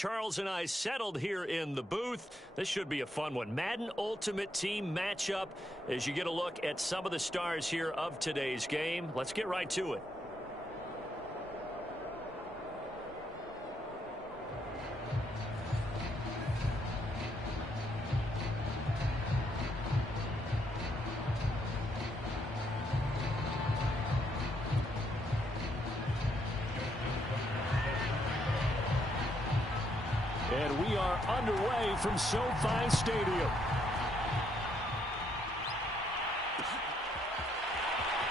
Charles and I settled here in the booth. This should be a fun one. Madden Ultimate Team matchup as you get a look at some of the stars here of today's game. Let's get right to it. And we are underway from SoFi Stadium.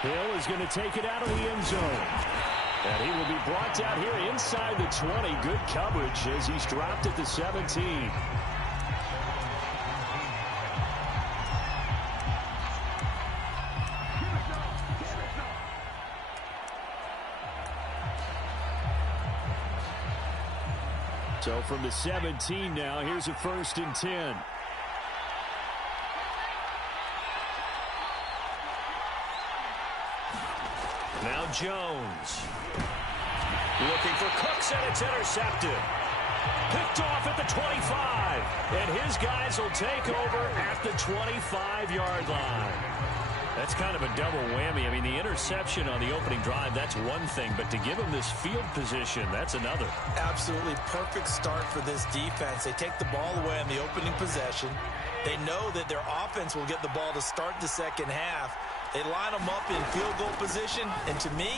Hill is going to take it out of the end zone. And he will be brought down here inside the 20. Good coverage as he's dropped at the 17. So from the 17 now, here's a 1st and 10. Now Jones. Looking for Cooks, and it's intercepted. Picked off at the 25. And his guys will take over at the 25-yard line. That's kind of a double whammy. I mean, the interception on the opening drive, that's one thing. But to give him this field position, that's another. Absolutely perfect start for this defense. They take the ball away on the opening possession. They know that their offense will get the ball to start the second half. They line them up in field goal position. And to me,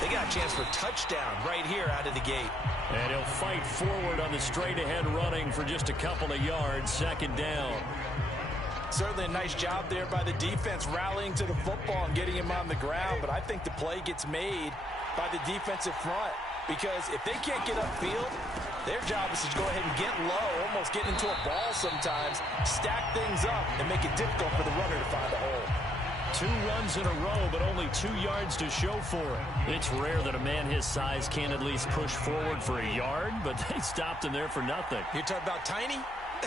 they got a chance for touchdown right here out of the gate. And he'll fight forward on the straight-ahead running for just a couple of yards. 2nd down. Certainly a nice job there by the defense rallying to the football and getting him on the ground. But I think the play gets made by the defensive front. Because if they can't get upfield, their job is to go ahead and get low, almost get into a ball sometimes, stack things up, and make it difficult for the runner to find a hole. 2 runs in a row, but only 2 yards to show for it. It's rare that a man his size can at least push forward for a yard, but they stopped him there for nothing. You're talking about tiny?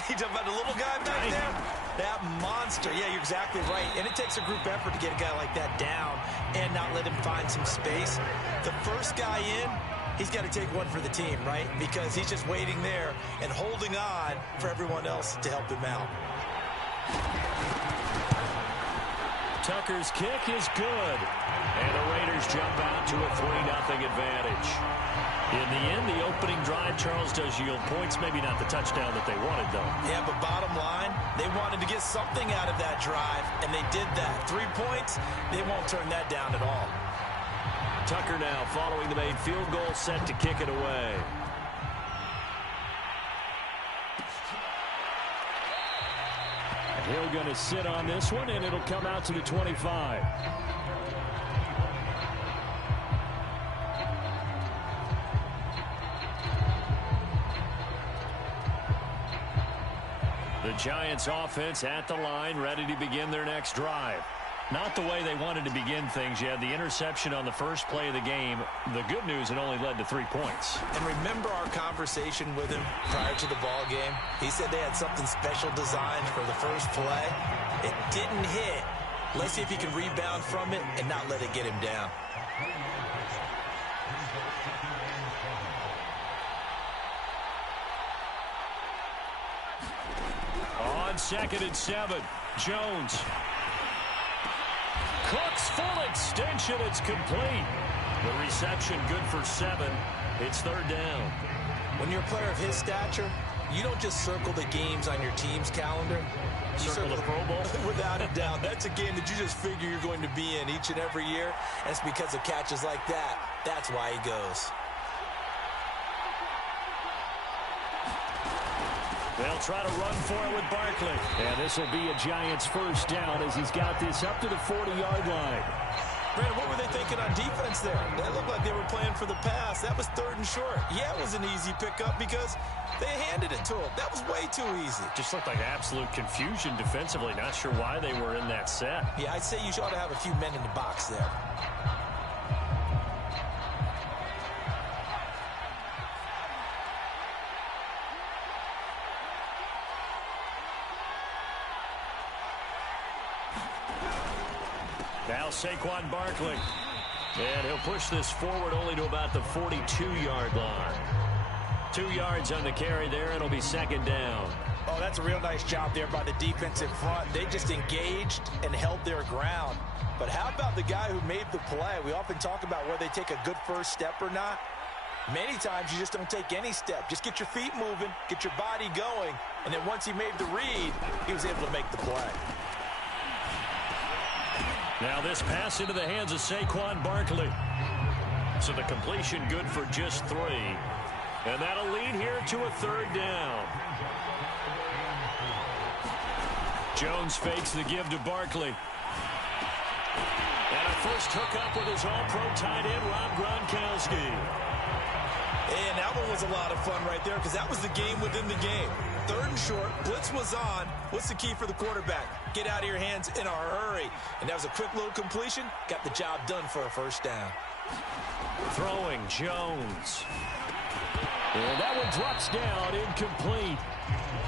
You talking about the little guy back there? That monster. Yeah, you're exactly right. And it takes a group effort to get a guy like that down and not let him find some space. The first guy in, he's got to take one for the team, right? Because he's just waiting there and holding on for everyone else to help him out. Tucker's kick is good. And the Raiders jump out to a 3-0 advantage. In the end, the opening drive, Charles, does yield points. Maybe not the touchdown that they wanted, though. Yeah, but bottom line, they wanted to get something out of that drive, and they did that. 3 points, they won't turn that down at all. Tucker now following the made field goal, set to kick it away. Hill going to sit on this one, and it'll come out to the 25. The Giants offense at the line, ready to begin their next drive. Not the way they wanted to begin things. You had the interception on the first play of the game. The good news, it only led to 3 points. And remember our conversation with him prior to the ball game? He said they had something special designed for the first play. It didn't hit. Let's see if he can rebound from it and not let it get him down. On 2nd and 7, Jones. Cooks full extension. It's complete. The reception good for 7. It's 3rd down. When you're a player of his stature, you don't just circle the games on your team's calendar. You circle the Pro Bowl? Without a doubt. That's a game that you just figure you're going to be in each and every year. And it's because of catches like that. That's why he goes. They'll try to run for it with Barkley. And this will be a Giants 1st down as he's got this up to the 40-yard line. Brandon, what were they thinking on defense there? They looked like they were playing for the pass. That was 3rd and short. Yeah, it was an easy pickup because they handed it to him. That was way too easy. Just looked like absolute confusion defensively. Not sure why they were in that set. Yeah, I'd say you ought to have a few men in the box there. Now Saquon Barkley. And he'll push this forward only to about the 42-yard line. 2 yards on the carry there. It'll be second down. Oh, that's a real nice job there by the defensive front. They just engaged and held their ground. But how about the guy who made the play? We often talk about whether they take a good first step or not. Many times you just don't take any step. Just get your feet moving, get your body going, and then once he made the read, he was able to make the play. Now this pass into the hands of Saquon Barkley. So the completion good for just 3. And that'll lead here to a third down. Jones fakes the give to Barkley. And a first hookup with his all-pro tight end, Rob Gronkowski. And that one was a lot of fun right there because that was the game within the game. 3rd and short, blitz was on. What's the key for the quarterback? Get out of your hands in a hurry. And that was a quick little completion. Got the job done for a first down. Throwing Jones. And that one drops down, incomplete.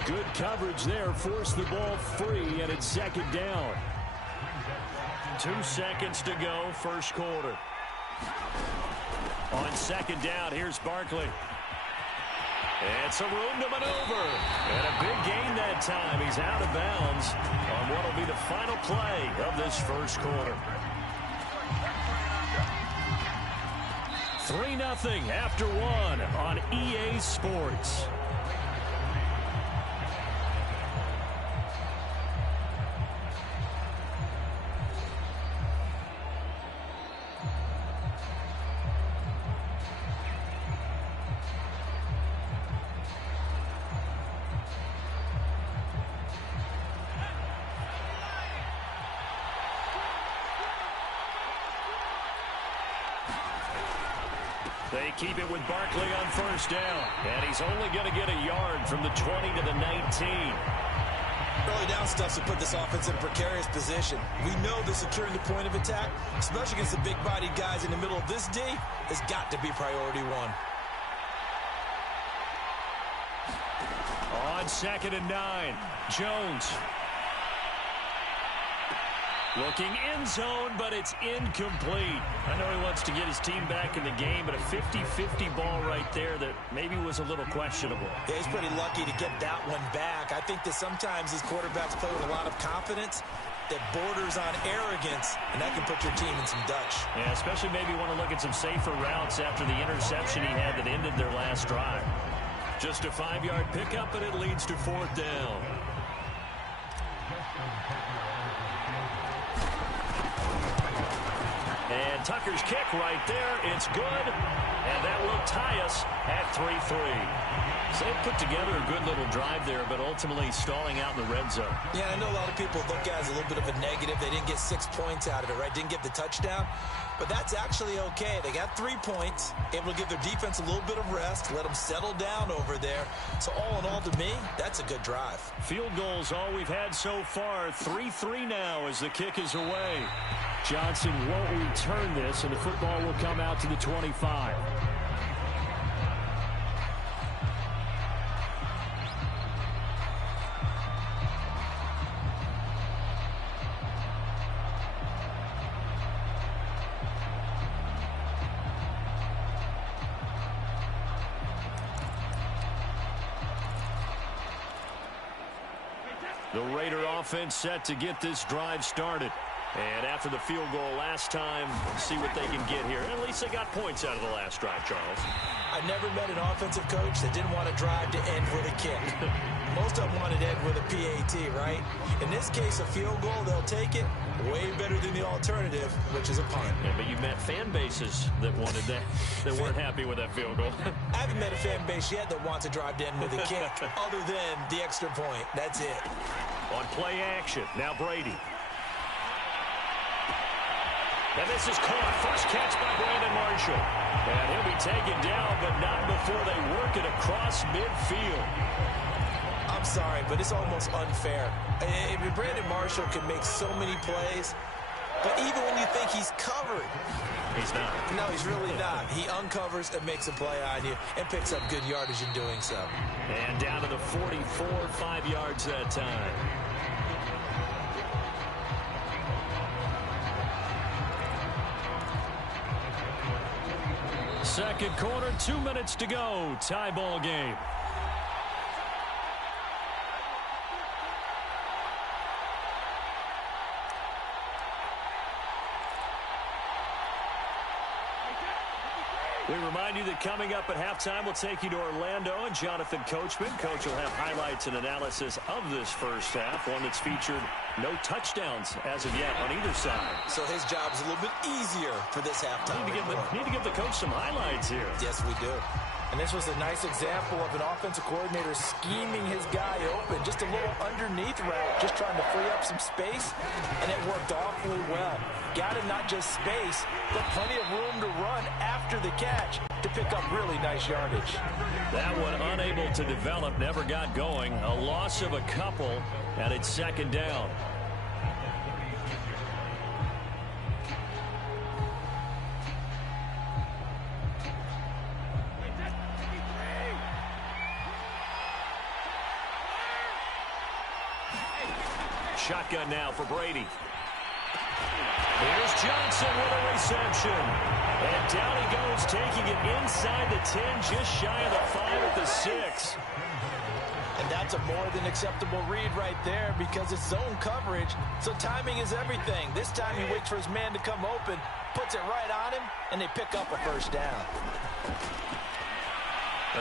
Good coverage there, forced the ball free, and it's second down. 2 seconds to go, first quarter. On second down, here's Barkley. And some room to maneuver. And a big gain that time. He's out of bounds on what will be the final play of this first quarter. 3-0 after 1 on EA Sports. They keep it with Barkley on first down. And he's only going to get a yard from the 20 to the 19. Early down stuff to put this offense in a precarious position. We know that securing the point of attack, especially against the big-bodied guys in the middle of this D, has got to be priority 1. On 2nd and 9, Jones. Looking in zone, but it's incomplete. I know he wants to get his team back in the game, but a 50-50 ball right there that maybe was a little questionable. Yeah, he's pretty lucky to get that one back. I think that sometimes these quarterbacks play with a lot of confidence that borders on arrogance, and that can put your team in some Dutch. Yeah, especially maybe want to look at some safer routes after the interception he had that ended their last drive. Just a 5-yard pickup, and it leads to 4th down. And Tucker's kick right there. It's good. And that will tie us at 3-3. So they put together a good little drive there, but ultimately stalling out in the red zone. Yeah, I know a lot of people look at it as a little bit of a negative. They didn't get 6 points out of it, right? Didn't get the touchdown. But that's actually okay. They got 3 points, able to give their defense a little bit of rest, let them settle down over there. So all in all, to me, that's a good drive. Field goals all we've had so far. 3-3 now as the kick is away. Johnson won't return this, and the football will come out to the 25. The Raider offense set to get this drive started. And after the field goal last time, see what they can get here. At least they got points out of the last drive, Charles. I never met an offensive coach that didn't want to drive to end with a kick. Most of them wanted to end with a PAT, right? In this case, a field goal, they'll take it. Way better than the alternative, which is a punt. Yeah, but you've met fan bases that wanted that, that weren't happy with that field goal. I haven't met a fan base yet that wants to drive to end with a kick, other than the extra point. That's it. On play action, now Brady. And this is caught. First catch by Brandon Marshall. And he'll be taken down, but not before they work it across midfield. I'm sorry, but it's almost unfair. I mean, Brandon Marshall can make so many plays, but even when you think he's covered, he's not. No, he's really not. He uncovers and makes a play on you and picks up good yardage in doing so. And down to the 44, 5 yards that time. Second quarter, 2 minutes to go. Tie ball game. We remind you that coming up at halftime, we'll take you to Orlando and Jonathan Coachman. Coach will have highlights and analysis of this first half, one that's featured no touchdowns as of yet on either side. So his job is a little bit easier for this halftime. Need to give the coach some highlights here. Yes, we do. And this was a nice example of an offensive coordinator scheming his guy open. Just a little underneath route, just trying to free up some space, and it worked awfully well. Got him not just space, but plenty of room to run after the catch to pick up really nice yardage. That one unable to develop, never got going. A loss of a couple, and it's second down. Shotgun now for Brady. Here's Johnson with a reception. And down he goes, taking it inside the 10, just shy of the 5 at the 6. And that's a more than acceptable read right there because it's zone coverage, so timing is everything. This time he waits for his man to come open, puts it right on him, and they pick up a first down.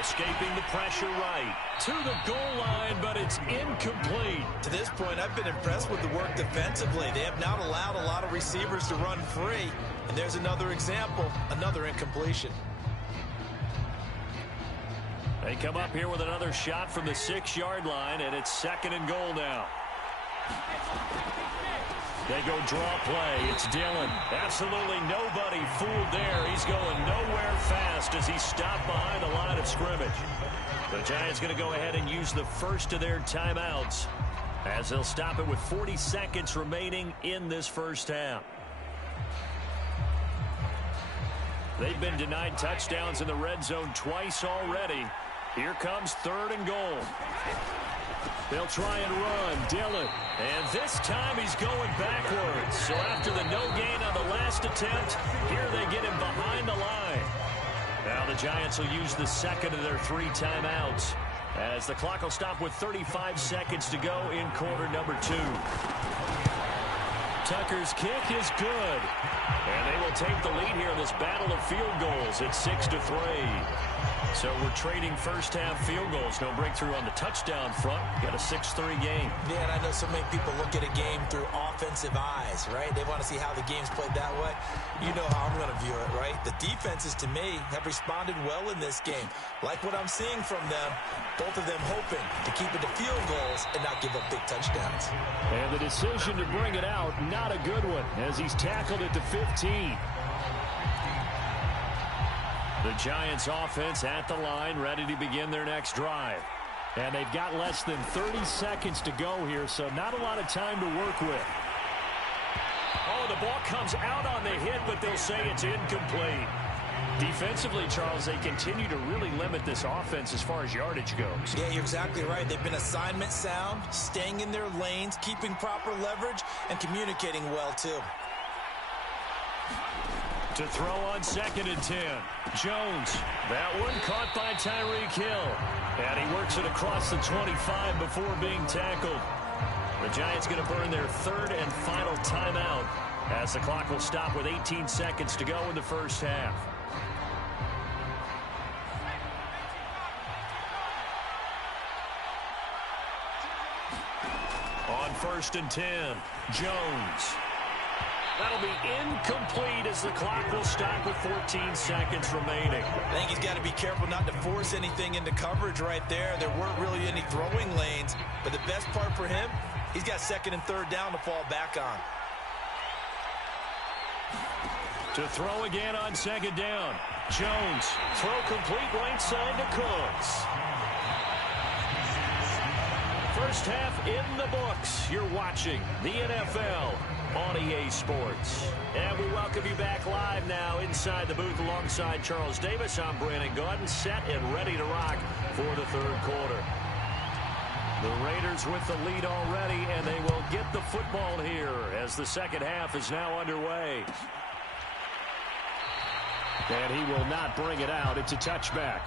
Escaping the pressure right to the goal line, but it's incomplete. To this point, I've been impressed with the work defensively. They have not allowed a lot of receivers to run free. And there's another example, another incompletion. They come up here with another shot from the 6-yard line, and it's second and goal now. They go draw play. It's Dillon. Absolutely nobody fooled there. He's going nowhere fast as he stopped behind the line of scrimmage. The Giants going to go ahead and use the first of their timeouts as they'll stop it with 40 seconds remaining in this first half. They've been denied touchdowns in the red zone twice already. Here comes third and goal. They'll try and run. Dillon. And this time he's going backwards. So after the no gain on the last attempt, here they get him behind the line. Now the Giants will use the second of their 3 timeouts as the clock will stop with 35 seconds to go in quarter number 2. Tucker's kick is good. And they will take the lead here in this battle of field goals at 6-3. So we're trading first half field goals. No breakthrough on the touchdown front. Got a 6-3 game. Yeah, and I know so many people look at a game through offensive eyes, right? They want to see how the game's played that way. You know how I'm going to view it, right? The defenses, to me, have responded well in this game. Like what I'm seeing from them, both of them hoping to keep it to field goals and not give up big touchdowns. And the decision to bring it out, not a good one, as he's tackled it to 15. The Giants offense at the line, ready to begin their next drive. And they've got less than 30 seconds to go here, so not a lot of time to work with. Oh, the ball comes out on the hit, but they'll say it's incomplete. Defensively, Charles, they continue to really limit this offense as far as yardage goes. Yeah, you're exactly right. They've been assignment sound, staying in their lanes, keeping proper leverage, and communicating well, too. To throw on 2nd and 10. Jones. That one caught by Tyreek Hill. And he works it across the 25 before being tackled. The Giants going to burn their 3rd and final timeout as the clock will stop with 18 seconds to go in the first half. On 1st and 10. Jones. That'll be incomplete as the clock will stop with 14 seconds remaining. I think he's got to be careful not to force anything into coverage right there. There weren't really any throwing lanes. But the best part for him, he's got 2nd and 3rd down to fall back on. To throw again on 2nd down. Jones. Throw complete right side to Cooks. First half in the books. You're watching the NFL on EA Sports. And we welcome you back live now inside the booth alongside Charles Davis. I'm Brandon Gaudin, set and ready to rock for the 3rd quarter. The Raiders with the lead already, and they will get the football here as the second half is now underway. And he will not bring it out. It's a touchback.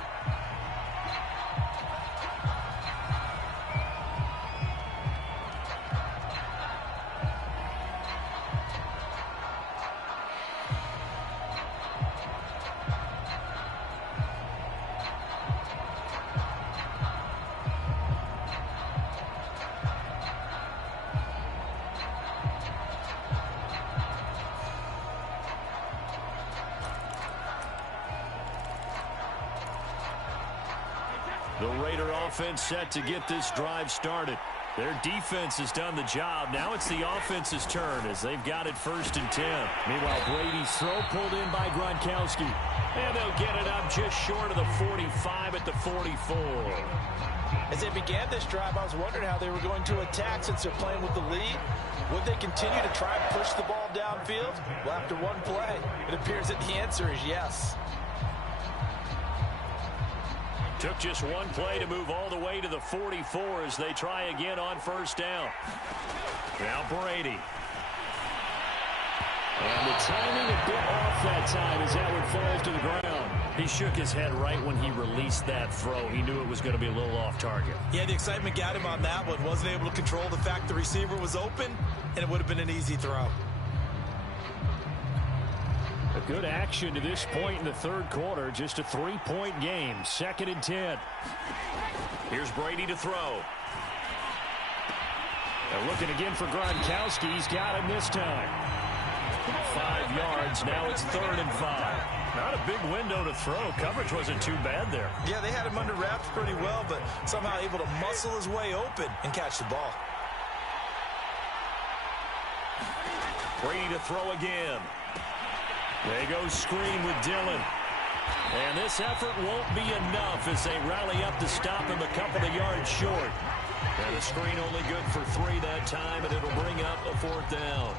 The Raider offense set to get this drive started. Their defense has done the job. Now it's the offense's turn as they've got it 1st and 10. Meanwhile, Brady's throw pulled in by Gronkowski. And they'll get it up just short of the 45 at the 44. As they began this drive, I was wondering how they were going to attack since they're playing with the lead. Would they continue to try and push the ball downfield? Well, after one play, it appears that the answer is yes. Took just one play to move all the way to the 44 as they try again on 1st down. Now Brady. And the timing a bit off that time as that one falls to the ground. He shook his head right when he released that throw. He knew it was going to be a little off target. Yeah, the excitement got him on that one. Wasn't able to control the fact the receiver was open, and it would have been an easy throw. A good action to this point in the 3rd quarter. Just a 3-point game. 2nd and 10. Here's Brady to throw. And looking again for Gronkowski. He's got him this time. 5 yards. Now it's 3rd and 5. Not a big window to throw. Coverage wasn't too bad there. Yeah, they had him under wraps pretty well, but somehow able to muscle his way open and catch the ball. Brady to throw again. They go screen with Dillon. And this effort won't be enough as they rally up to stop him a couple of yards short. And the screen only good for 3 that time, and it'll bring up a 4th down.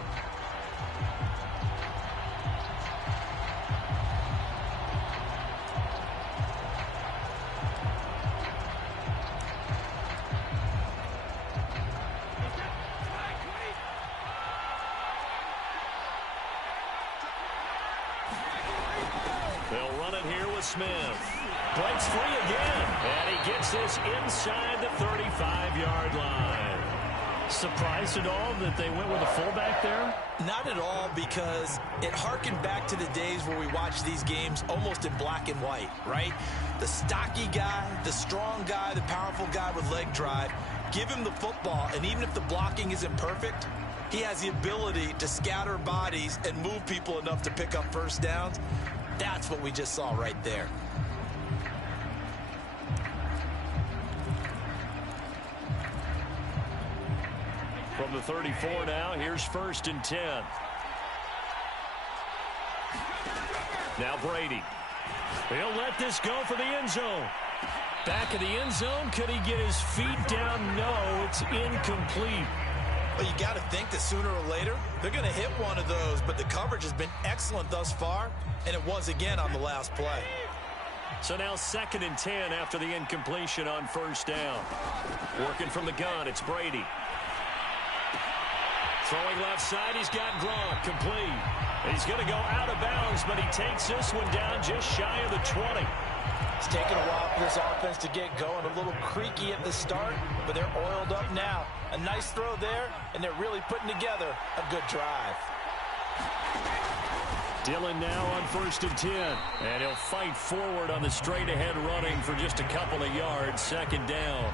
They'll run it here with Smith. Breaks free again. And he gets this inside the 35-yard line. Surprised at all that they went with a fullback there? Not at all, because it harkened back to the days where we watched these games almost in black and white, right? The stocky guy, the strong guy, the powerful guy with leg drive. Give him the football, and even if the blocking isn't perfect, he has the ability to scatter bodies and move people enough to pick up 1st downs. That's what we just saw right there. From the 34 now, here's 1st and 10. Now Brady. He'll let this go for the end zone. Back of the end zone. Could he get his feet down? No, it's incomplete. Well, you got to think that sooner or later, they're going to hit one of those, but the coverage has been excellent thus far, and it was again on the last play. So now 2nd and 10 after the incompletion on 1st down. Working from the gun, it's Brady. Throwing left side, he's got Gronk, complete. He's going to go out of bounds, but he takes this one down just shy of the 20. It's taken a while for this offense to get going. A little creaky at the start, but they're oiled up now. A nice throw there, and they're really putting together a good drive. Dillon now on 1st and 10. And he'll fight forward on the straight-ahead running for just a couple of yards. 2nd down.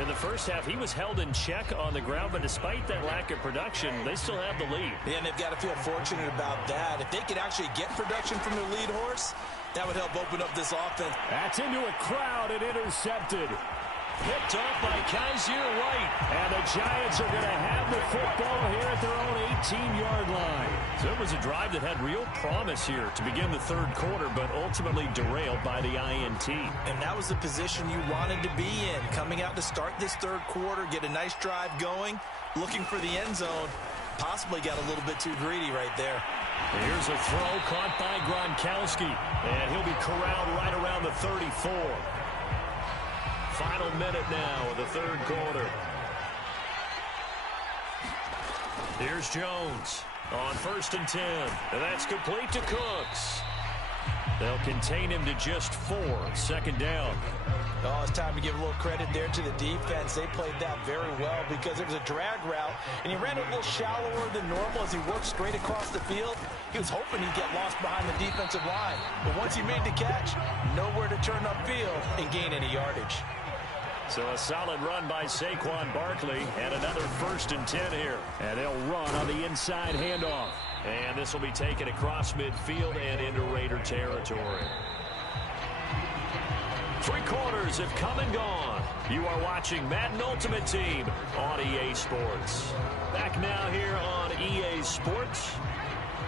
In the first half, he was held in check on the ground, but despite that lack of production, they still have the lead. Yeah, and they've got to feel fortunate about that. If they could actually get production from their lead horse, that would help open up this offense. That's into a crowd and intercepted. Picked off by Kaiser White. And the Giants are going to have the football here at their own 18-yard line. So it was a drive that had real promise here to begin the 3rd quarter, but ultimately derailed by the INT. And that was the position you wanted to be in. Coming out to start this 3rd quarter, get a nice drive going, looking for the end zone. Possibly got a little bit too greedy right there. Here's a throw caught by Gronkowski. And he'll be corralled right around the 34. Final minute now of the 3rd quarter. Here's Jones on 1st and 10. And that's complete to Cooks. They'll contain him to just 4. Second down. Oh, it's time to give a little credit there to the defense. They played that very well because it was a drag route, and he ran a little shallower than normal as he worked straight across the field. He was hoping he'd get lost behind the defensive line. But once he made the catch, nowhere to turn upfield and gain any yardage. So a solid run by Saquon Barkley, and another 1st and 10 here. And they'll run on the inside handoff. And this will be taken across midfield and into Raider territory. 3 quarters have come and gone. You are watching Madden Ultimate Team on EA Sports. Back now here on EA Sports,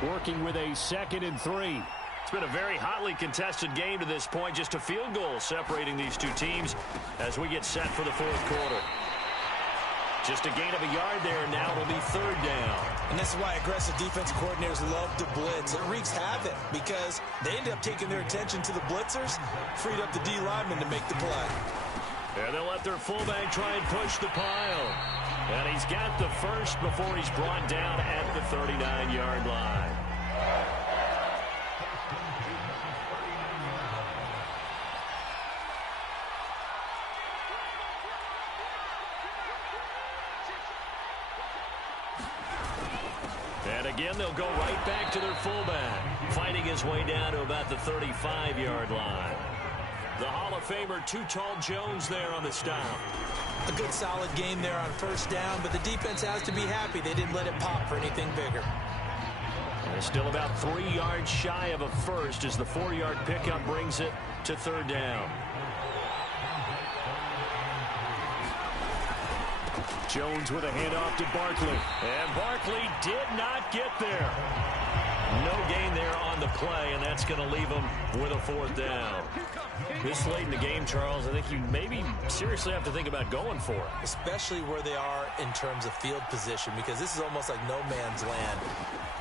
working with a 2nd and 3. It's been a very hotly contested game to this point. Just a field goal separating these two teams as we get set for the 4th quarter. Just a gain of a yard there, and now it'll be 3rd down. And this is why aggressive defensive coordinators love to blitz. It wreaks havoc because they end up taking their attention to the blitzers, freed up the D lineman to make the play. And they'll let their fullback try and push the pile. And he's got the first before he's brought down at the 39-yard line. And again, they'll go right back to their fullback, fighting his way down to about the 35-yard line. The Hall of Famer, Too Tall Jones there on the stop. A good solid game there on 1st down, but the defense has to be happy they didn't let it pop for anything bigger. They're still about 3 yards shy of a first as the 4-yard pickup brings it to 3rd down. Jones with a handoff to Barkley. And Barkley did not get there. No gain there on the play, and that's going to leave him with a 4th down. This late in the game, Charles, I think you maybe seriously have to think about going for it. Especially where they are in terms of field position, because this is almost like no man's land.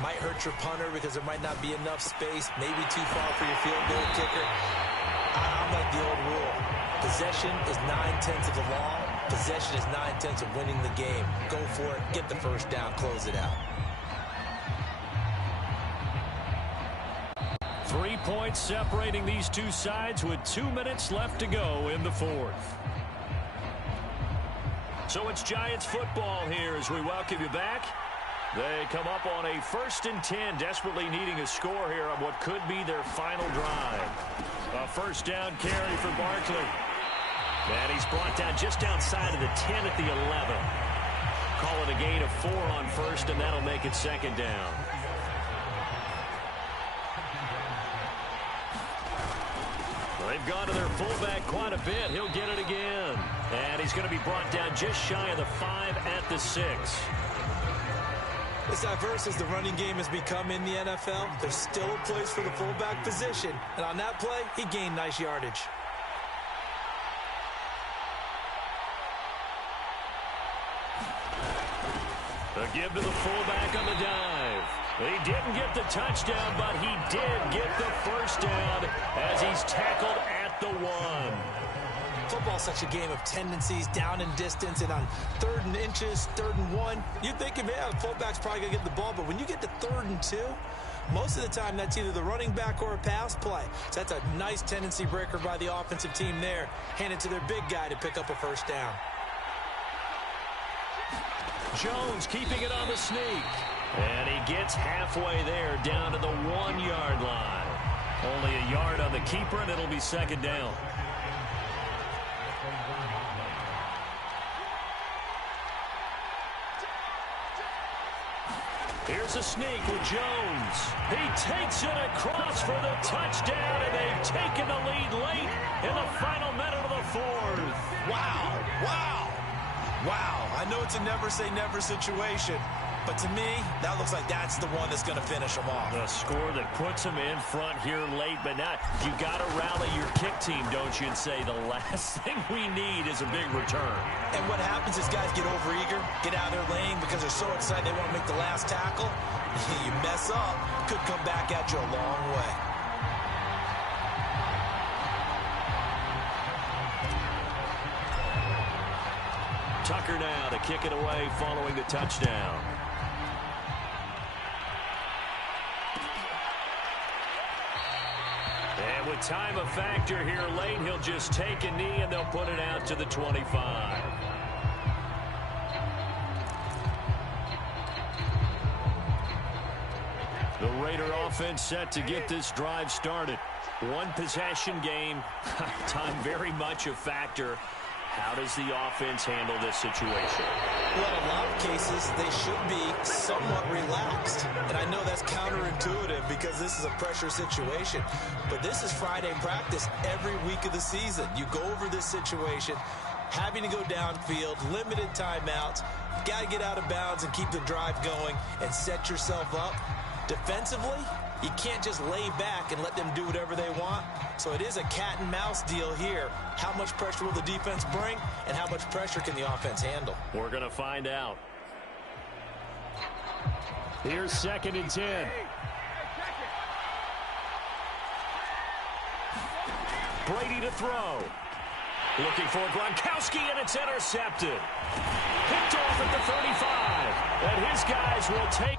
Might hurt your punter because there might not be enough space, maybe too far for your field goal kicker. I'm like the old rule. Possession is 9/10 of the law. Possession is 9/10 of winning the game. Go for it, get the 1st down, close it out. 3 points separating these two sides with 2 minutes left to go in the 4th. So it's Giants football here as we welcome you back. They come up on a 1st and 10, desperately needing a score here on what could be their final drive. A 1st down carry for Barkley. And he's brought down just outside of the 10 at the 11. Call it a gain of 4 on 1st, and that'll make it 2nd down. They've gone to their fullback quite a bit. He'll get it again. And he's going to be brought down just shy of the 5 at the 6. As diverse as the running game has become in the NFL, there's still a place for the fullback position. And on that play, he gained nice yardage. A give to the fullback on the dive. He didn't get the touchdown, but he did get the 1st down as he's tackled at the 1. Football's such a game of tendencies, down and distance, and on 3rd and inches, 3rd and 1, you'd think, man, the fullback's probably going to get the ball, but when you get to 3rd and 2, most of the time that's either the running back or a pass play. So that's a nice tendency breaker by the offensive team there. Hand it to their big guy to pick up a 1st down. Jones keeping it on the sneak. And he gets halfway there down to the 1-yard line. Only a yard on the keeper, and it'll be 2nd down. Here's a sneak with Jones. He takes it across for the touchdown, and they've taken the lead late in the final minute of the 4th. Wow, wow, wow. I know it's a never-say-never situation, but to me, that looks like that's the one that's going to finish them off. A score that puts them in front here late, but not. You got to rally your kick team, don't you, and say the last thing we need is a big return. And what happens is guys get overeager, get out of their lane because they're so excited they want to make the last tackle. You mess up, could come back at you a long way. Tucker now to kick it away following the touchdown. time a factor here late. He'll just take a knee, and they'll put it out to the 25. The Raider offense set to get this drive started. One possession game. Time very much a factor. How does the offense handle this situation? Well, in a lot of cases, they should be somewhat relaxed. And I know that's counterintuitive because this is a pressure situation. But this is Friday practice every week of the season. You go over this situation, having to go downfield, limited timeouts. Got to get out of bounds and keep the drive going and set yourself up. Defensively, you can't just lay back and let them do whatever they want. So it is a cat and mouse deal here. How much pressure will the defense bring, and how much pressure can the offense handle? We're going to find out. Here's 2nd and 10. Brady to throw. Looking for Gronkowski, and it's intercepted. Picked off at the 35. And his guys will take.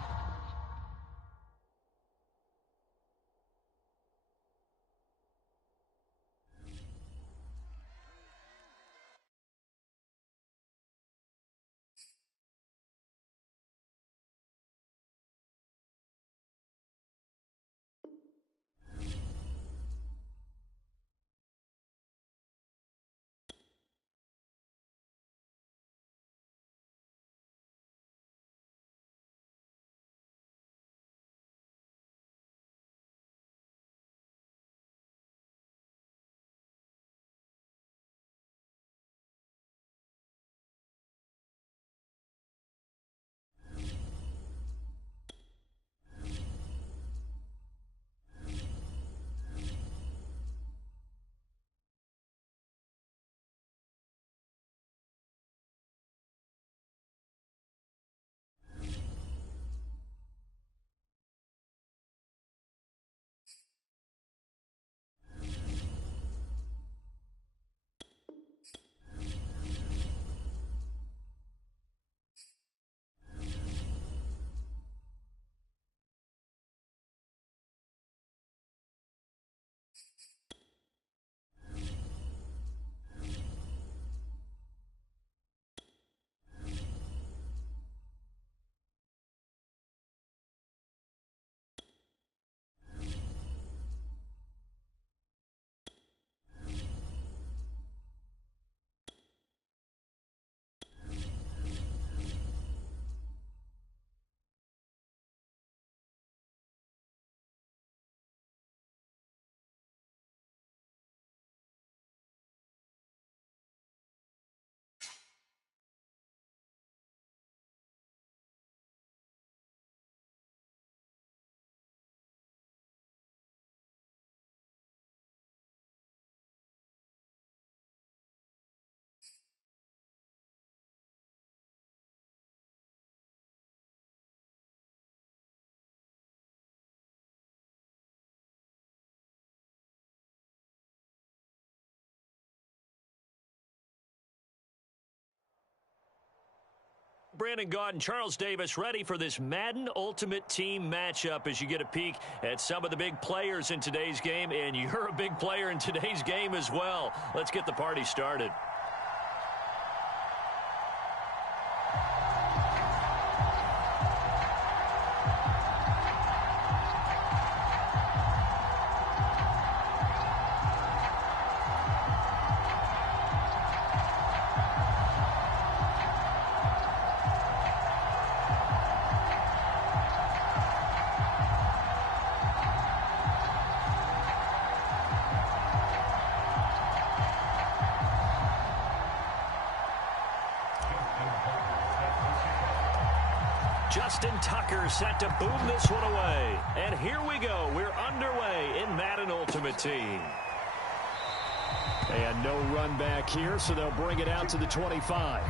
Brandon Gaudin and Charles Davis ready for this Madden Ultimate Team matchup as you get a peek at some of the big players in today's game, and you're a big player in today's game as well. Let's get the party started. Justin Tucker set to boom this one away. And here we go. We're underway in Madden Ultimate Team. And no run back here, so they'll bring it out to the 25.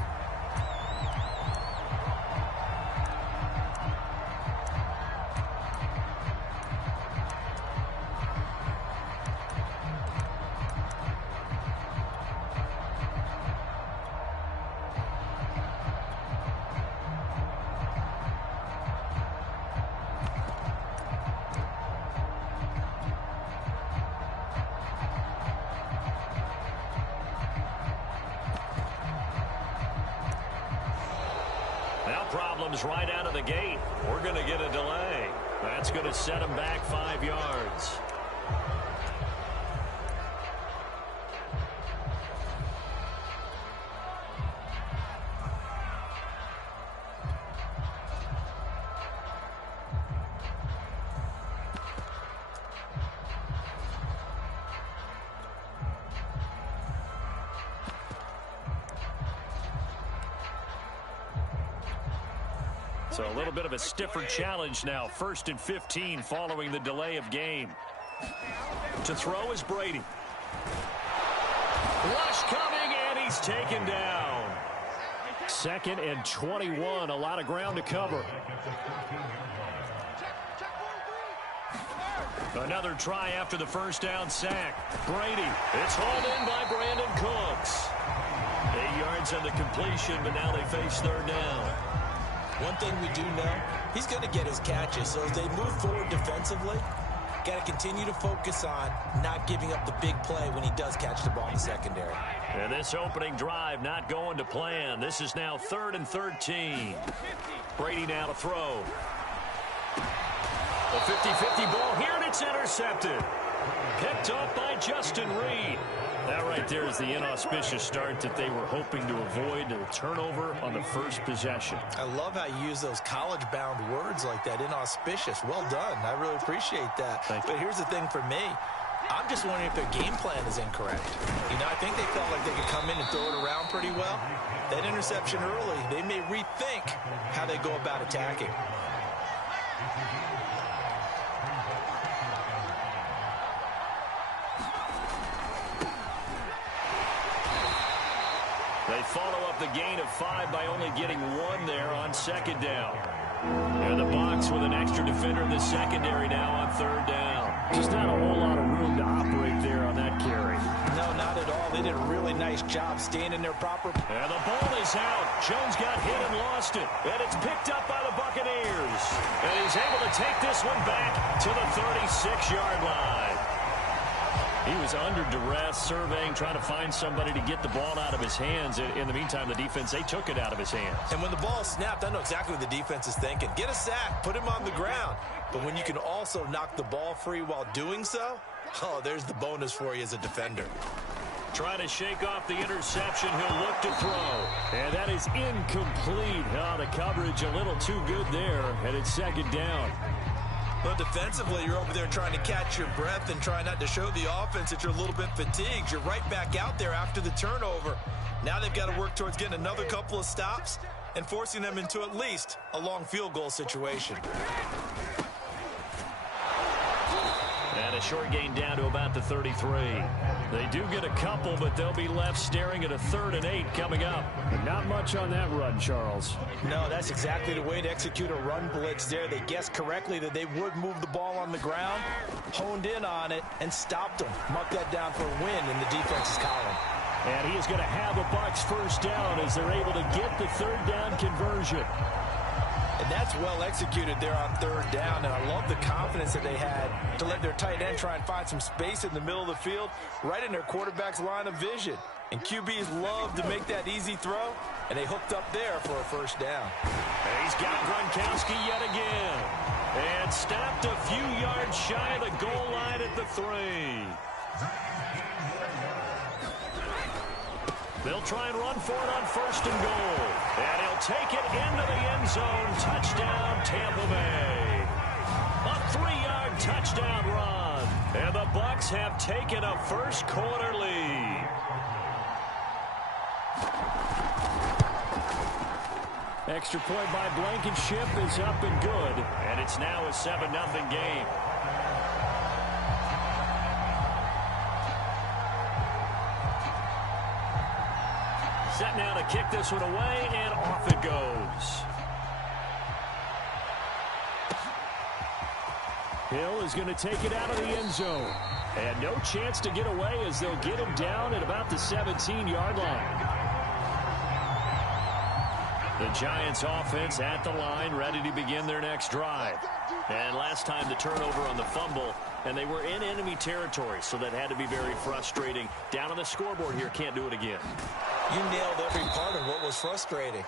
problems right out of the gate. We're going to get a delay. That's going to set him back 5 yards. So a little bit of a stiffer challenge now. 1st and 15 following the delay of game. To throw is Brady. Rush coming, and he's taken down. 2nd and 21. A lot of ground to cover. Another try after the first down sack. Brady. It's hauled in by Brandon Cooks. 8 yards on the completion, but now they face 3rd down. One thing we do know, he's going to get his catches. So as they move forward defensively, got to continue to focus on not giving up the big play when he does catch the ball in the secondary. And this opening drive not going to plan. This is now 3rd and 13. Brady now to throw. A 50-50 ball here, and it's intercepted. Picked up by Justin Reed. That right there is the inauspicious start that they were hoping to avoid, a turnover on the first possession. I love how you use those college-bound words like that, inauspicious. Well done. I really appreciate that. But here's the thing for me. I'm just wondering if their game plan is incorrect. You know, I think they felt like they could come in and throw it around pretty well. That interception early, they may rethink how they go about attacking. They follow up the gain of 5 by only getting 1 there on 2nd down. And the box with an extra defender in the secondary now on 3rd down. Just not a whole lot of room to operate there on that carry. No, not at all. They did a really nice job staying in their proper... And the ball is out. Jones got hit and lost it. And it's picked up by the Buccaneers. And he's able to take this one back to the 36-yard line. He was under duress, surveying, trying to find somebody to get the ball out of his hands. In the meantime, the defense, they took it out of his hands. And when the ball snapped, I know exactly what the defense is thinking. Get a sack, put him on the ground. But when you can also knock the ball free while doing so, oh, there's the bonus for you as a defender. Trying to shake off the interception. He'll look to throw. And that is incomplete. Oh, the coverage a little too good there. And it's 2nd down. Well, defensively, you're over there trying to catch your breath and try not to show the offense that you're a little bit fatigued. You're right back out there after the turnover. Now they've got to work towards getting another couple of stops and forcing them into at least a long field goal situation. And a short gain down to about the 33. They do get a couple, but they'll be left staring at a 3rd and 8 coming up. Not much on that run, Charles. No, that's exactly the way to execute a run blitz there. They guessed correctly that they would move the ball on the ground, honed in on it, and stopped them. Mark that down for a win in the defense's column. And he is going to have a Bucs 1st down as they're able to get the 3rd down conversion. And that's well executed there on 3rd down, and I love the confidence that they had to let their tight end try and find some space in the middle of the field, right in their quarterback's line of vision. And QBs love to make that easy throw, and they hooked up there for a 1st down. And he's got Gronkowski yet again. And stopped a few yards shy of the goal line at the 3. They'll try and run for it on 1st and goal. And he'll take it into the end zone. Touchdown, Tampa Bay. A 3-yard touchdown run. And the Bucs have taken a first-quarter lead. Extra point by Blankenship is up and good. And it's now a 7-0 game. Set now to kick this one away, and off it goes. Hill is going to take it out of the end zone. And no chance to get away as they'll get him down at about the 17-yard line. The Giants offense at the line, ready to begin their next drive. And last time the turnover on the fumble, and they were in enemy territory, so that had to be very frustrating. Down on the scoreboard here, can't do it again. You nailed every part of what was frustrating.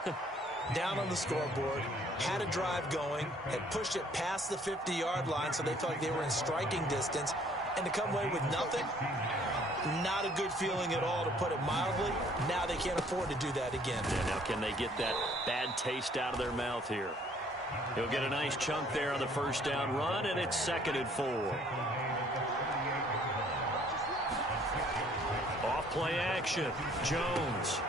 down on the scoreboard, had a drive going, had pushed it past the 50-yard line so they felt like they were in striking distance, and to come away with nothing, not a good feeling at all, to put it mildly. Now they can't afford to do that again. Yeah, now can they get that bad taste out of their mouth here? He'll get a nice chunk there on the first down run, and it's 2nd and 4. Off play action. Jones.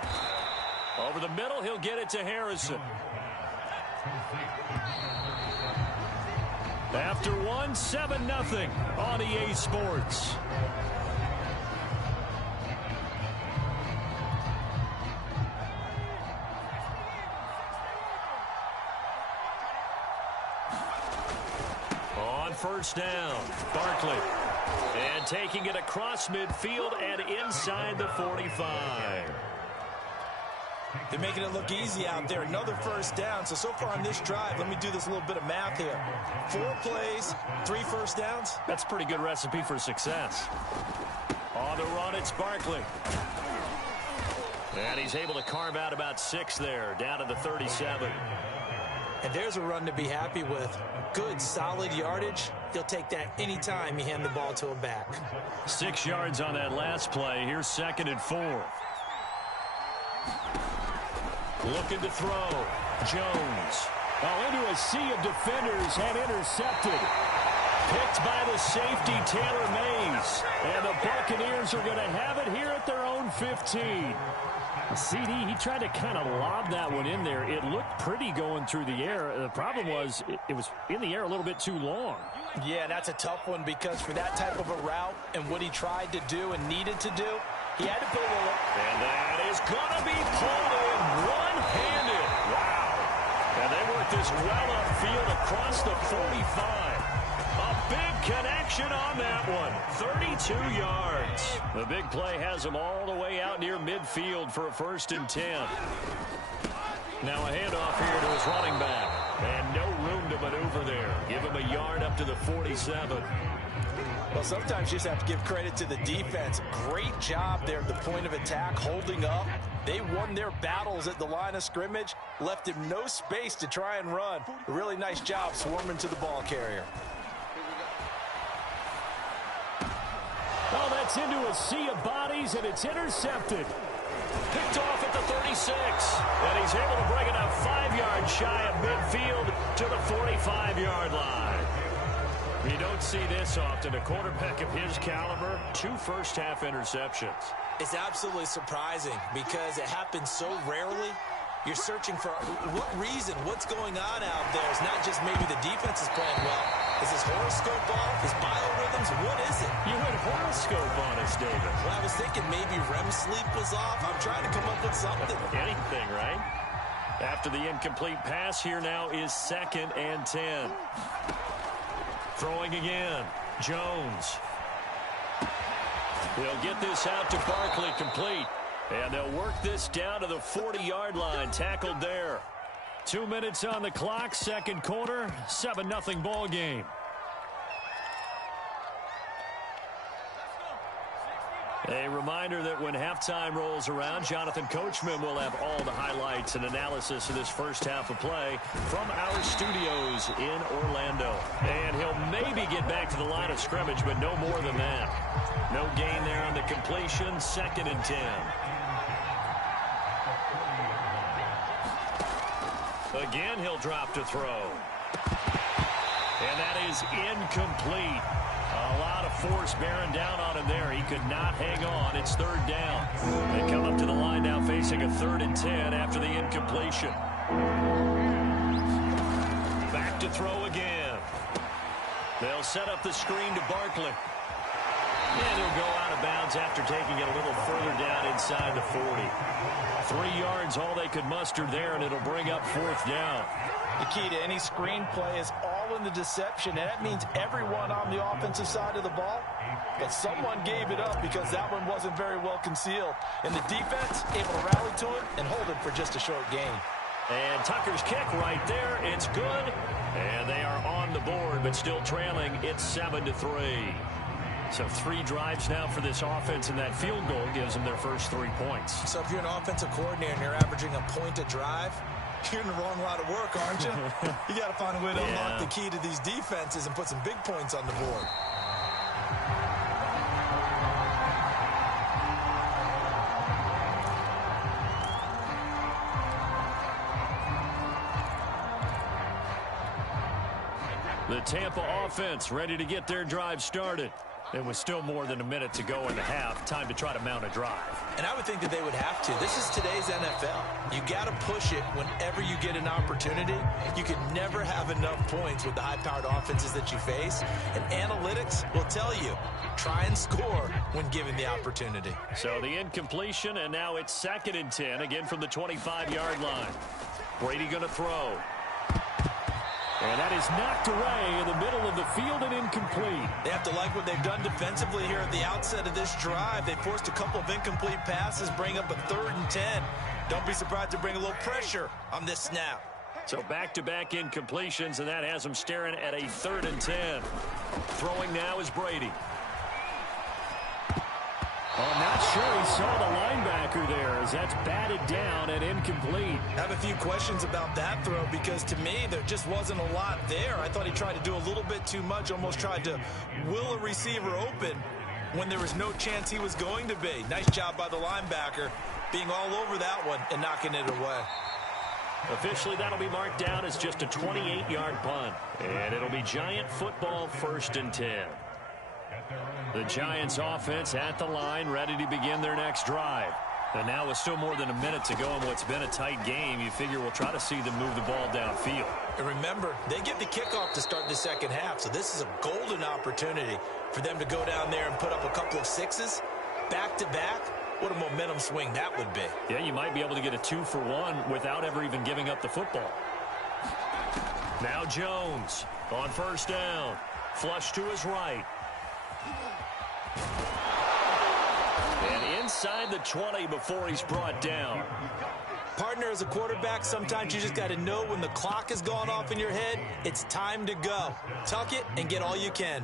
Over the middle, he'll get it to Harrison. After one, 7-0 on EA Sports. On first down, Barkley. And taking it across midfield and inside the 45. They're making it look easy out there. Another first down. So far on this drive, let me do this little bit of math here. 4 plays, 3 first downs. That's a pretty good recipe for success. On the run, it's Barkley. And he's able to carve out about 6 there, down to the 37. And there's a run to be happy with. Good, solid yardage. He'll take that anytime you hand the ball to a back. 6 yards on that last play. Here's 2nd and 4. Looking to throw. Jones. Into a sea of defenders and intercepted. Picked by the safety, Taylor Mays. And the Buccaneers are going to have it here at their own 15. CD, he tried to kind of lob that one in there. It looked pretty going through the air. The problem was it was in the air a little bit too long. Yeah, that's a tough one because for that type of a route and what he tried to do and needed to do, he had to put a little. And that is going to be pulled in one-handed. Wow. And they work this well upfield across the 45. A big connection on that one. 32 yards. The big play has them all the way out near midfield for a 1st and 10. Now a handoff here to his running back. And no room to maneuver there. Give him a yard up to the 47. Well, sometimes you just have to give credit to the defense. Great job there at the point of attack, holding up. They won their battles at the line of scrimmage, left him no space to try and run. A really nice job swarming to the ball carrier. Oh, that's into a sea of bodies, and it's intercepted. Picked off at the 36. And he's able to bring it up 5 yards shy of midfield to the 45-yard line. You don't see this often. A quarterback of his caliber, 2 first-half interceptions. It's absolutely surprising because it happens so rarely. You're searching for what reason, what's going on out there. It's not just maybe the defense is playing well. Is his horoscope off? His biorhythms? What is it? You went horoscope on us, David. Well, I was thinking maybe REM sleep was off. I'm trying to come up with something. Anything, right? After the incomplete pass, here now is 2nd and 10. Throwing again. Jones. He'll get this out to Barkley, complete. And they'll work this down to the 40-yard line. Tackled there. 2 minutes on the clock, 2nd quarter, 7-0 ball game. A reminder that when halftime rolls around, Jonathan Coachman will have all the highlights and analysis of this first half of play from our studios in Orlando. And he'll maybe get back to the line of scrimmage, but no more than that. No gain there on the completion, 2nd and 10. Again, he'll drop to throw. And that is incomplete. A lot of force bearing down on him there. He could not hang on. It's 3rd down. They come up to the line now facing a 3rd and 10 after the incompletion. Back to throw again. They'll set up the screen to Barkley. And he'll go out of bounds after taking it a little further down inside the 40. 3 yards, all they could muster there, and it'll bring up 4th down. The key to any screen play is all in the deception, and that means everyone on the offensive side of the ball. But someone gave it up because that one wasn't very well concealed. And the defense able to rally to it and hold it for just a short gain. And Tucker's kick right there. It's good. And they are on the board, but still trailing. It's 7-3. So 3 drives now for this offense, and that field goal gives them their first 3 points. So if you're an offensive coordinator and you're averaging a point a drive, You're in the wrong line of work, aren't you? You got to find a way to unlock the key to these defenses and put some big points on the board. The Tampa offense ready to get their drive started. And with still more than a minute to go in the half, time to try to mount a drive. And I would think that they would have to. This is today's NFL. You got to push it whenever you get an opportunity. You can never have enough points with the high-powered offenses that you face. And analytics will tell you, try and score when given the opportunity. So the incompletion, and now it's 2nd and 10, again from the 25-yard line. Brady going to throw. And that is knocked away in the middle of the field and incomplete. They have to like what they've done defensively here at the outset of this drive. They forced a couple of incomplete passes, bring up a 3rd and 10. Don't be surprised to bring a little pressure on this snap. So back-to-back incompletions, and that has them staring at a 3rd and 10. Throwing now is Brady. I'm not sure he saw the linebacker there as that's batted down and incomplete. I have a few questions about that throw because to me there just wasn't a lot there. I thought he tried to do a little bit too much, almost tried to will a receiver open when there was no chance he was going to be. Nice job by the linebacker being all over that one and knocking it away. Officially, that'll be marked down as just a 28-yard punt. And it'll be Giant football 1st and 10. The Giants offense at the line, ready to begin their next drive. And now with still more than a minute to go in what's been a tight game, you figure we'll try to see them move the ball downfield. And remember, they get the kickoff to start the second half, so this is a golden opportunity for them to go down there and put up a couple of sixes back-to-back. What a momentum swing that would be. Yeah, you might be able to get a 2-for-1 without ever even giving up the football. Now Jones on 1st down. Flush to his right. And inside the 20 before he's brought down. Partner, as a quarterback, sometimes you just got to know when the clock has gone off in your head, it's time to go. Tuck it and get all you can.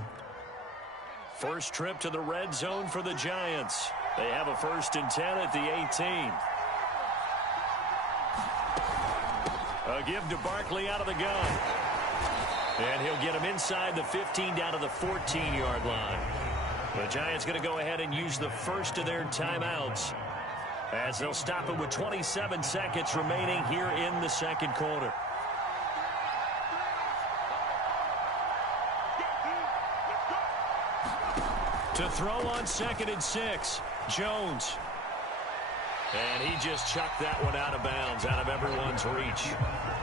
First trip to the red zone for the Giants. They have a 1st and 10 at the 18. A give to Barkley out of the gun. And he'll get him inside the 15 down to the 14-yard line. The Giants going to go ahead and use the first of their timeouts as they'll stop it with 27 seconds remaining here in the second quarter. To throw on 2nd and 6, Jones. And he just chucked that one out of bounds, out of everyone's reach.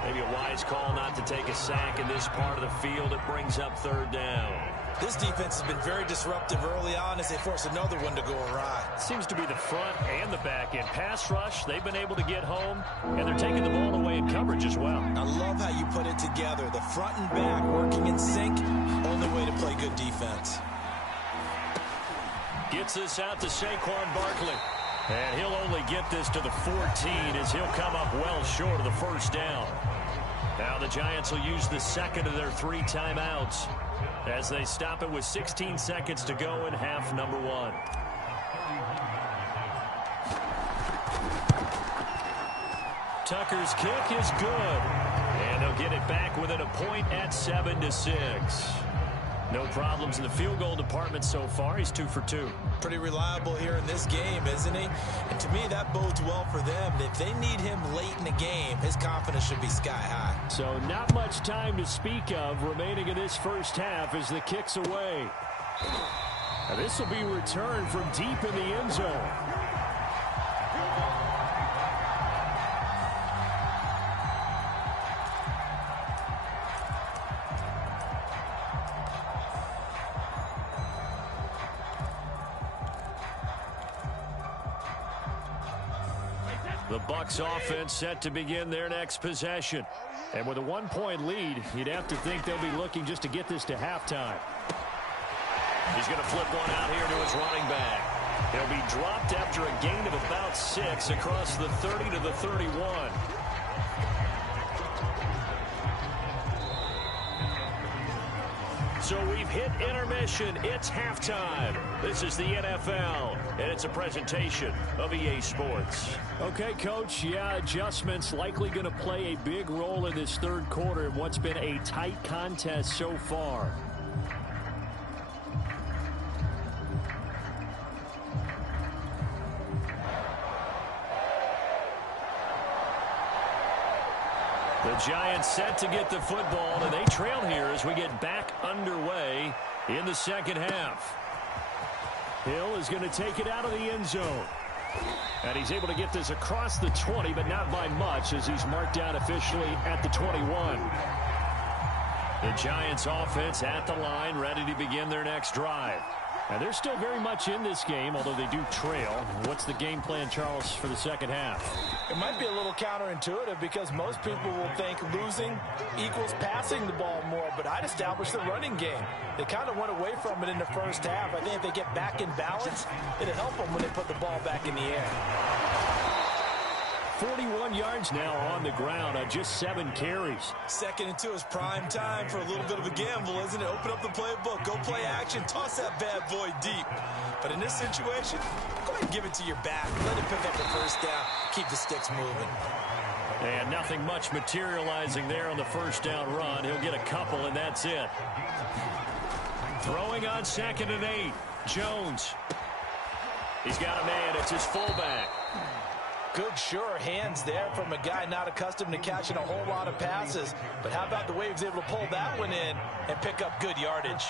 Maybe a wise call not to take a sack in this part of the field. It brings up 3rd down. This defense has been very disruptive early on as they force another one to go awry. Seems to be the front and the back end. Pass rush, they've been able to get home, and they're taking the ball away in coverage as well. I love how you put it together. The front and back working in sync. Only way to play good defense. Gets this out to Saquon Barkley. And he'll only get this to the 14 as he'll come up well short of the 1st down. Now the Giants will use the 2nd of their 3 timeouts as they stop it with 16 seconds to go in half number 1. Tucker's kick is good. And they'll get it back within a point at 7-6. No problems in the field goal department so far. He's 2 for 2. Pretty reliable here in this game, isn't he? And to me, that bodes well for them. If they need him late in the game, his confidence should be sky high. So not much time to speak of remaining in this first half as the kick's away. Now this will be returned from deep in the end zone. The Bucs offense set to begin their next possession. And with a 1-point lead, you'd have to think they'll be looking just to get this to halftime. He's going to flip one out here to his running back. He'll be dropped after a gain of about 6 across the 30 to the 31. So we've hit intermission. It's halftime. This is the NFL, and it's a presentation of EA Sports. Okay, Coach, yeah, adjustments likely going to play a big role in this third quarter in what's been a tight contest so far. The Giants set to get the football, and they trail here as we get back underway in the second half. Hill is going to take it out of the end zone. And he's able to get this across the 20, but not by much as he's marked down officially at the 21. The Giants offense at the line, ready to begin their next drive. And they're still very much in this game, although they do trail. What's the game plan, Charles, for the second half? It might be a little counterintuitive because most people will think losing equals passing the ball more, but I'd establish the running game. They kind of went away from it in the first half. I think if they get back in balance, it'll help them when they put the ball back in the air. 41 yards now on the ground on just 7 carries. 2nd and 2 is prime time for a little bit of a gamble, isn't it? Open up the playbook, go play action, toss that bad boy deep. But in this situation, go ahead and give it to your back. Let it pick up the first down. Keep the sticks moving. And nothing much materializing there on the first down run. He'll get a couple, and that's it. Throwing on 2nd and 8. Jones. He's got a man. It's his fullback. Good, sure hands there from a guy not accustomed to catching a whole lot of passes. But how about the way he was able to pull that one in and pick up good yardage?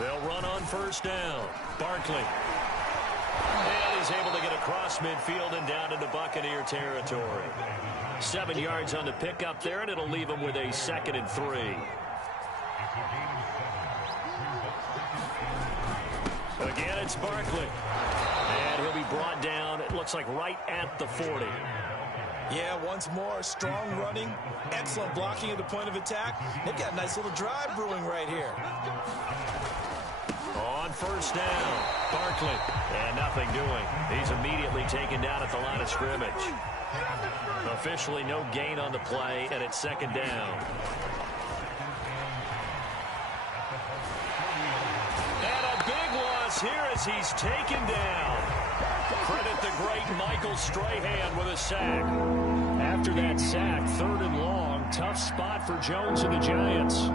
They'll run on first down. Barkley. And he's able to get across midfield and down into Buccaneer territory. 7 yards on the pickup there, and it'll leave him with a 2nd and 3. Again, it's Barkley. And he'll be brought down, it looks like right at the 40. Yeah, once more, strong running, excellent blocking at the point of attack. They've got a nice little drive brewing right here. On first down, Barkley. And nothing doing. He's immediately taken down at the line of scrimmage. Officially no gain on the play, and it's 2nd down. Here as he's taken down. Credit the great Michael Strahan with a sack. After that sack, 3rd and long. Tough spot for Jones and the Giants.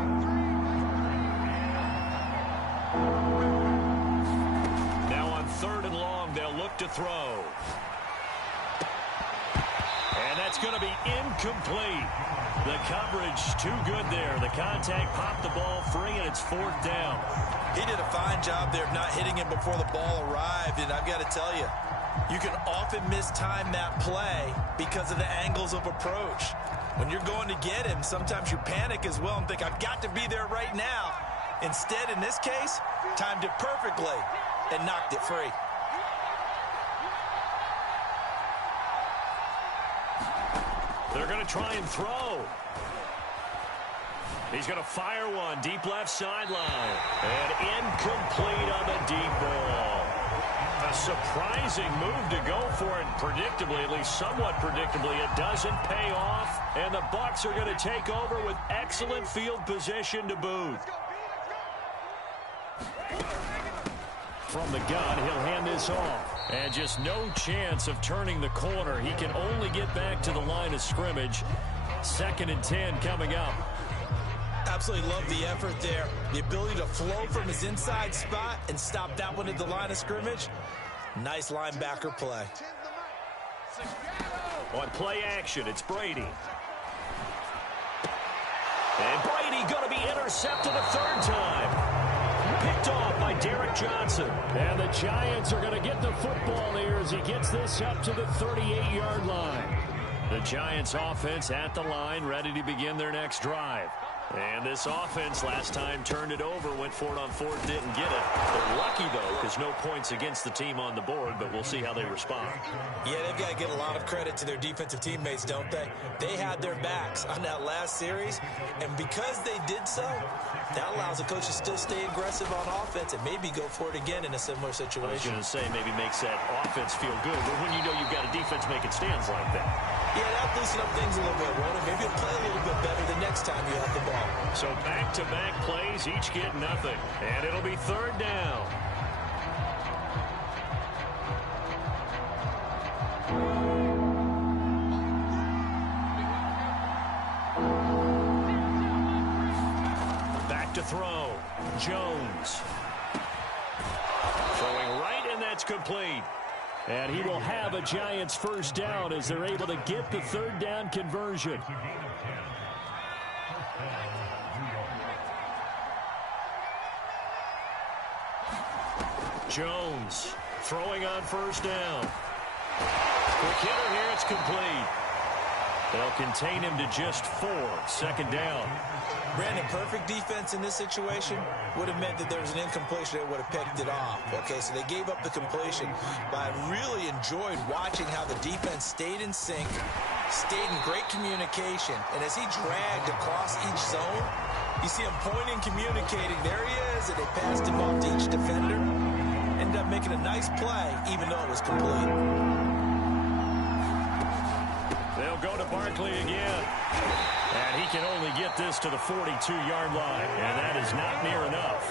Now on 3rd and long, they'll look to throw. And that's going to be incomplete. The coverage too good there. The contact popped the ball free, and it's 4th down. He did a fine job there of not hitting him before the ball arrived, and I've got to tell you, you can often mistime that play because of the angles of approach. When you're going to get him, sometimes you panic as well and think, I've got to be there right now. Instead, in this case, timed it perfectly and knocked it free. They're going to try and throw. He's going to fire one deep left sideline. And incomplete on the deep ball. A surprising move to go for it. Predictably, at least somewhat predictably, it doesn't pay off. And the Bucs are going to take over with excellent field position to boot. From the gun, he'll hand this off. And just no chance of turning the corner. He can only get back to the line of scrimmage. 2nd and 10 coming up. Absolutely love the effort there. The ability to flow from his inside spot and stop that one at the line of scrimmage. Nice linebacker play. On play action, it's Brady. And Brady going to be intercepted a 3rd time. Picked off by Derek Johnson. And the Giants are going to get the football here as he gets this up to the 38-yard line. The Giants offense at the line, ready to begin their next drive. And this offense last time turned it over, went for it on 4th, didn't get it. They're lucky, though, because There's no points against the team on the board, but we'll see how they respond. Yeah, they've got to give a lot of credit to their defensive teammates, don't they? They had their backs on that last series, and because they did so, that allows the coach to still stay aggressive on offense and maybe go for it again in a similar situation. I was going to say maybe makes that offense feel good, but when you know you've got a defense making stands like that. Yeah, that'll loosen up things a little bit, won't it? Maybe it'll play a little bit better the next time you have the ball. So back-to-back plays, each get nothing, and it'll be third down. Back to throw. Jones. Throwing right, and that's complete. And he will have a Giants first down as they're able to get the third down conversion. Jones throwing on first down. Quick hitter here, it's complete. They'll contain him to just 4. Second down. Brandon, perfect defense in this situation would have meant that there was an incompletion that would have picked it off. Okay, so they gave up the completion, but I really enjoyed watching how the defense stayed in sync, stayed in great communication, and as he dragged across each zone, you see him pointing, communicating. There he is, and they passed him off to each defender. Ended up making a nice play, even though it was complete. They'll go to Barkley again. And he can only get this to the 42-yard line. And that is not near enough.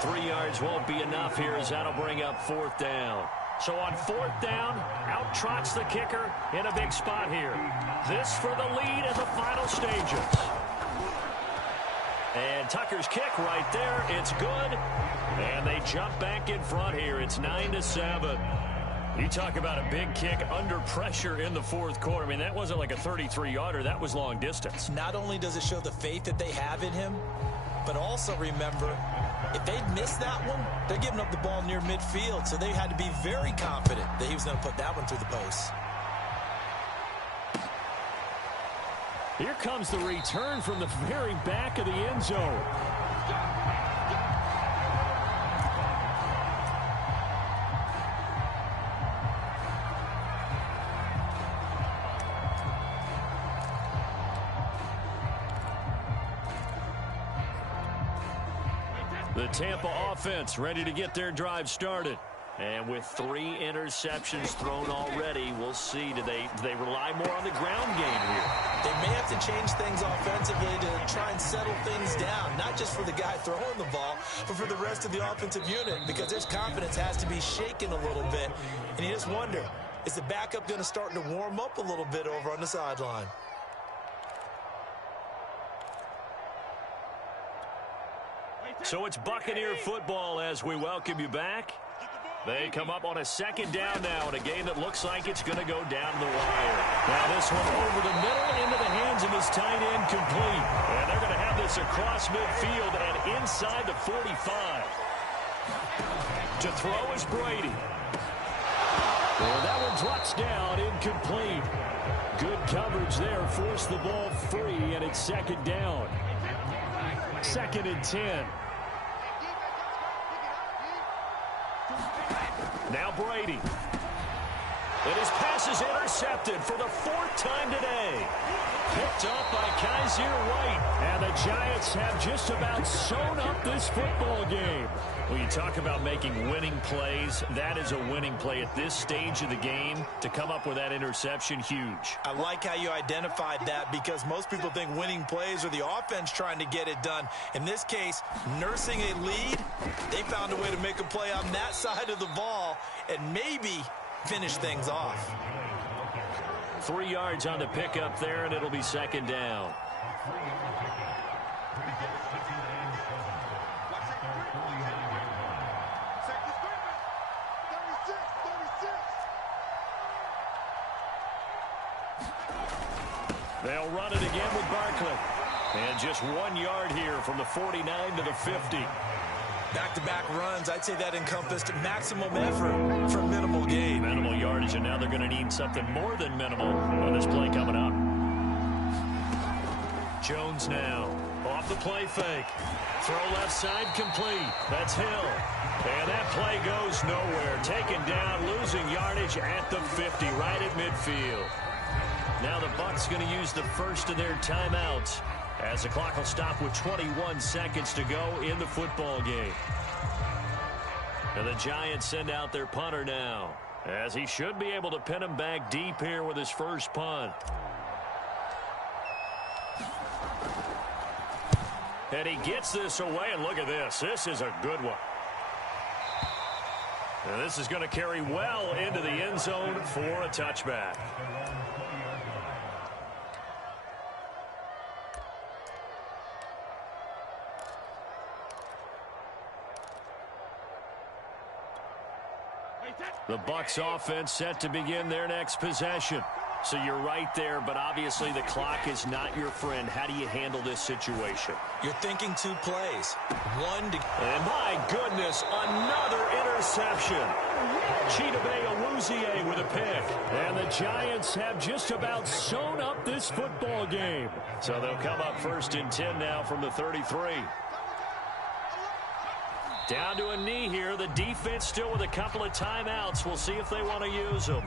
3 yards won't be enough here as that'll bring up fourth down. So on fourth down, out trots the kicker in a big spot here. This for the lead in the final stages. And Tucker's kick right there. It's good. And they jump back in front here. It's 9-7. You talk about a big kick under pressure in the fourth quarter. I mean, that wasn't like a 33-yarder. That was long distance. Not only does it show the faith that they have in him, but also remember, if they'd missed that one, they're giving up the ball near midfield, so they had to be very confident that he was going to put that one through the post. Here comes the return from the very back of the end zone. The Tampa offense ready to get their drive started. And with 3 interceptions thrown already, we'll see. Do they rely more on the ground game here? They may have to change things offensively to try and settle things down, not just for the guy throwing the ball, but for the rest of the offensive unit, because their confidence has to be shaken a little bit. And you just wonder, is the backup going to start to warm up a little bit over on the sideline? So it's Buccaneer football as we welcome you back. They come up on a second down now in a game that looks like it's going to go down the wire. Now this one over the middle into the hands of his tight end, complete. And they're going to have this across midfield and inside the 45. To throw is Brady. Well, that one drops down, incomplete. Good coverage there, forced the ball free, and it's second down. 2nd and 10. Now Brady. And his pass is intercepted for the 4th time today. Picked up by Kaiser White. And the Giants have just about sewn up this football game. Well, you talk about making winning plays. That is a winning play at this stage of the game. To come up with that interception, huge. I like how you identified that, because most people think winning plays are the offense trying to get it done. In this case, nursing a lead, they found a way to make a play on that side of the ball and maybe finish things off. 3 yards on the pickup there, and it'll be second down. They'll run it again with Barkley. And just 1 yard here from the 49 to the 50. Back-to-back runs, I'd say that encompassed maximum effort for minimal gain. Minimal yardage, and now they're going to need something more than minimal on this play coming up. Jones now off the play fake. Throw left side complete. That's Hill. And that play goes nowhere. Taken down, losing yardage at the 50, right at midfield. Now the Bucs going to use the first of their timeouts as the clock will stop with 21 seconds to go in the football game. And the Giants send out their punter now, as he should be able to pin him back deep here with his first punt. And he gets this away, and look at this. This is a good one. And this is going to carry well into the end zone for a touchback. The Bucs offense set to begin their next possession. So you're right there, but obviously the clock is not your friend. How do you handle this situation? You're thinking 2 plays. One to... And my goodness, another interception. Chidobe Awuzie with a pick. And the Giants have just about sewn up this football game. So they'll come up 1st and 10 now from the 33. Down to a knee here. The defense still with a couple of timeouts. We'll see if they want to use them.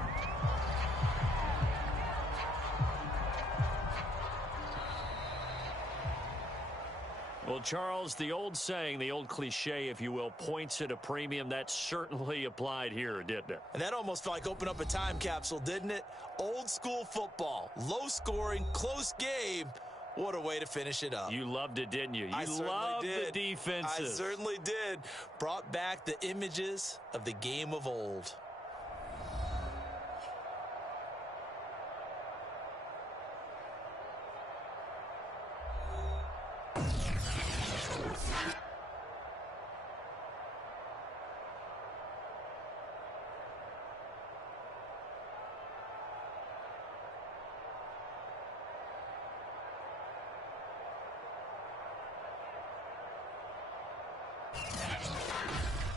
Well, Charles, the old saying, the old cliche, if you will, points at a premium. That certainly applied here, didn't it? And that almost felt like opening up a time capsule, didn't it? Old school football. Low scoring, close game. What a way to finish it up. You loved it, didn't you? You loved the defenses. I certainly did. Brought back the images of the game of old.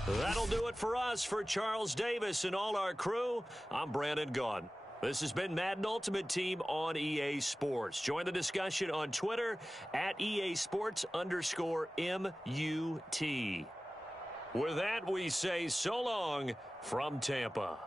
That'll do it for us. For Charles Davis and all our crew, I'm Brandon Gaudin. This has been Madden Ultimate Team on EA Sports. Join the discussion on Twitter at EA Sports_MUT. With that, we say so long from Tampa.